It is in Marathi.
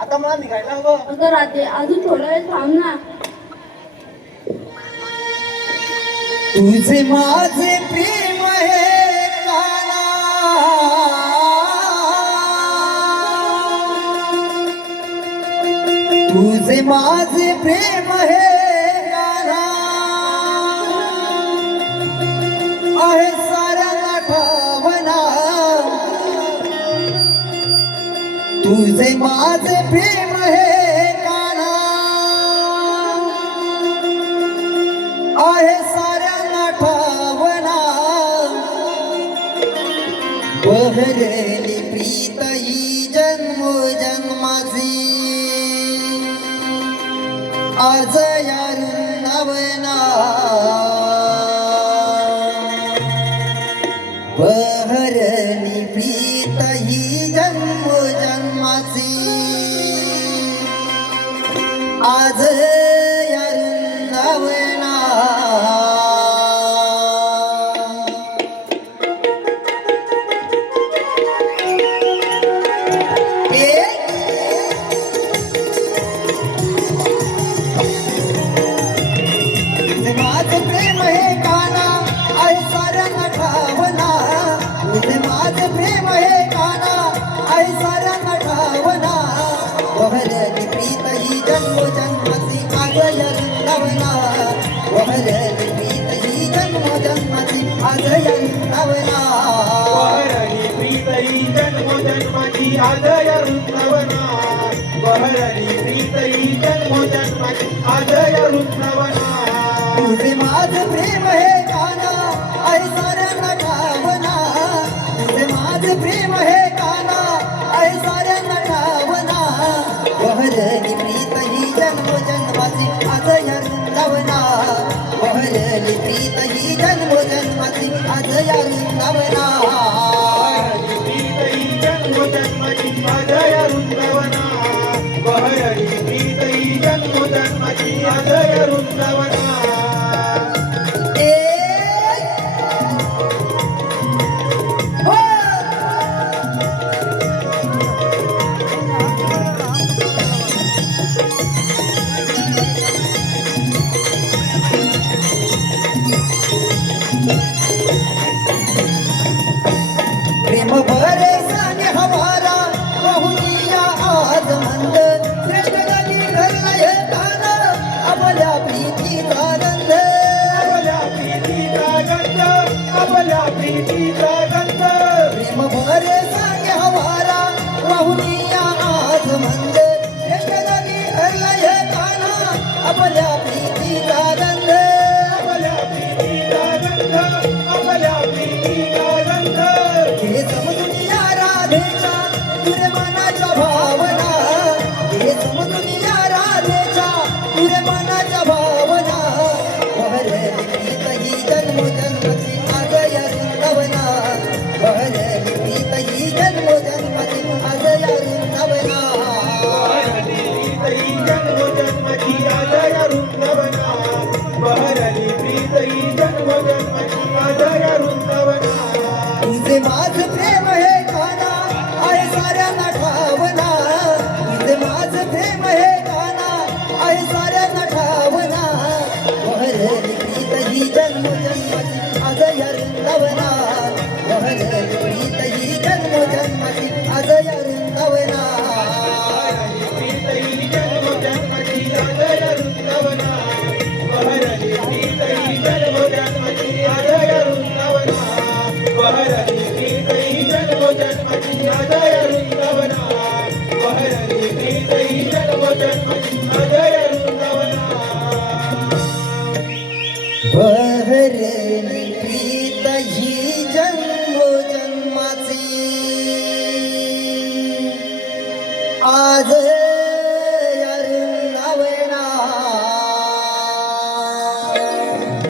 आता मला निघायला हवं. अगं राधे, अजून थोडा वेळ थांब ना. तुझे माझे प्रेम हे काना, तुझे माझे प्रेम हे काना आहे साऱ्यांना ठावना. तुझे माझे प्रेम हे काना आहे साऱ्यांना ठावना. बहरली प्रीत ही जन्मोजन्माची आज या वृंदावना. बहरली प्रीत ही जन्मोजन्माची आज या वृंदावना. माझे प्रेम हे काना आहे साऱ्यांना ठावना. तुझे माझे प्रेम हे काना आहे साऱ्यांना ठावना. बहरली प्रीत ही जन्मोजन्माची आज या वृंदावना. बहरली प्रीत ही जन्मोजन्माची आज या वृंदावना. बहरली प्रीत ही जन्मोजन्माची आज या वृंदावना. बहरली प्रीत ही जन्मोजन्माची आज या वृंदावना. तुझे माझे प्रेम हे काना आहे साऱ्यांना ठावना. तुझे माझे प्रेम हे काना आहे साऱ्यांना ठावना. बहरली प्रीत ही जन्मोजन्माची आज या वृंदावना. बहरली प्रीत ही जन्मोजन्माची आज या वृंदावना. बहरली प्रीत ही जन्मोजन्माची आज या वृंदावना. बहरली प्रीत ही जन्मोजन्माची आज या वृंदावना. प्रेम भरे साने हवारा बहुनिया आज मंद. श्रेष्ठ गती धरला हे काना आपल्या प्रीतीचा गंध. आपल्या प्रीतीचा गंध, आपल्या प्रीतीचा गंध. प्रेम भरे साने हवारा बहुनिया आज मंद. श्रेष्ठ गती धरला हे काना आपल्या प्रीतीचा गंध. आपल्या प्रीतीचा गंध, आपल्या प्रीतीचा गंध. हे समजून या राधेच्या तुरे मनाच्या भावना. हे समजून या राधेच्या तुरे मनाच्या भावना. बहरली प्रीत ही जन्मोजन्माची आज या वृंदावना. जन्मोजन्माची आज या वृंदावना